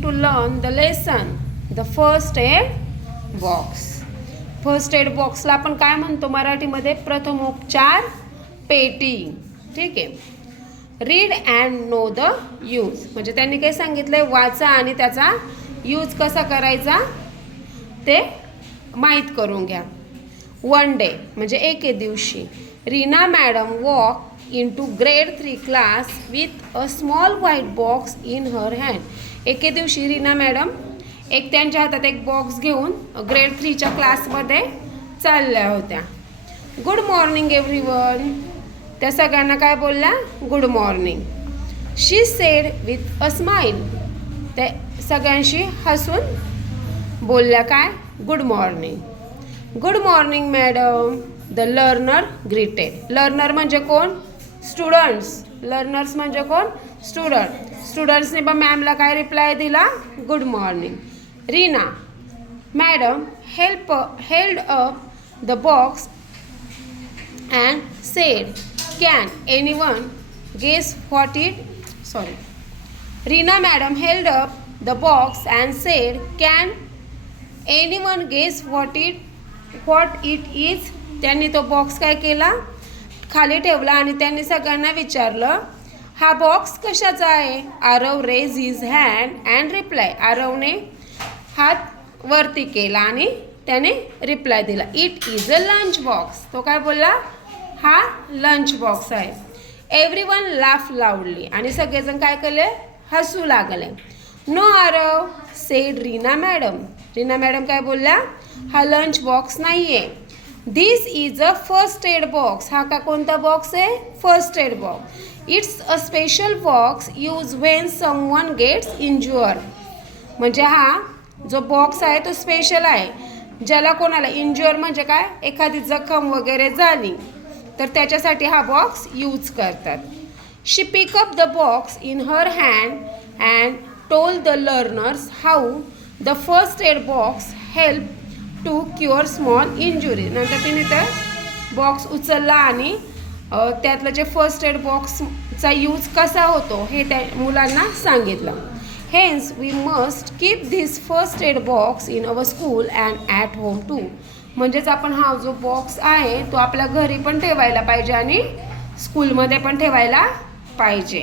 going to learn the lesson, the first aid box. First aid बॉक्सला आपण काय म्हणतो मराठीमध्ये? प्रथमोपचार पेटी. ठीक आहे. Read and know the use, म्हणजे त्यांनी काय सांगितलंय? वाचा आणि त्याचा यूज कसा करायचा ते माहीत करून घ्या. वन डे म्हणजे एके दिवशी Reena madam walk into grade 3 class with a small white box in her hand. एके दिवशी रीना मॅडम त्यांच्या हातात एक बॉक्स घेऊन ग्रेड 3च्या क्लासमध्ये चालल्या होत्या. गुड मॉर्निंग एव्हरीवन, त्या सगळ्यांना काय बोलल्या? Good morning. She sed with a smile, त्या सगळ्यांशी हसून बोलल्या काय? Good morning. Good morning madam, the learner greeted. Learner म्हणजे कोण? स्टुडंट्स. लर्नर्स म्हणजे कोण? स्टुडंट. स्टुडंट्सने पण मॅमला काय रिप्लाय दिला? Good morning. Reena madam held up the box and said can anyone guess what it sorry Reena madam held up the box and said can anyone guess what it is. त्यांनी तो box काय केला? खाली ठेवला आणि त्यांनी सगळ्यांना विचारलं हा बॉक्स कशाचा आहे? Aarav raise his hand and reply. आरवने हात वरती केला आणि त्याने रिप्लाय दिला. It is a lunch box. तो काय बोलला? हा लंच बॉक्स आहे. एव्हरीवन लाफ लाऊडली, आणि सगळेजण काय केले? हसू लागले. No Aarav said Reena madam. Reena madam काय बोलल्या? हा लंच बॉक्स नाही आहे. This is a first aid box. हा का कोणता बॉक्स आहे? First aid box. It's a special box use when someone gets injured. म्हणजे हा जो बॉक्स आहे तो स्पेशल आहे. ज्याला कोणाला इंज्युअर म्हणजे काय? एखादी जखम वगैरे झाली तर त्याच्यासाठी हा बॉक्स यूज करतात. She pick up the box in her hand and told the learners how the first aid box help to cure small injury. नंतर तिने तर बॉक्स उचलला आणि त्यातलं जे फर्स्ट एड बॉक्सचा यूज कसा होतो हे त्या मुलांना सांगितलं. Hence we must keep this first aid box in our school and at home too. म्हणजेच आपण हा जो बॉक्स आहे तो आपल्या घरी पण ठेवायला पाहिजे आणि स्कूलमध्ये पण ठेवायला पाहिजे.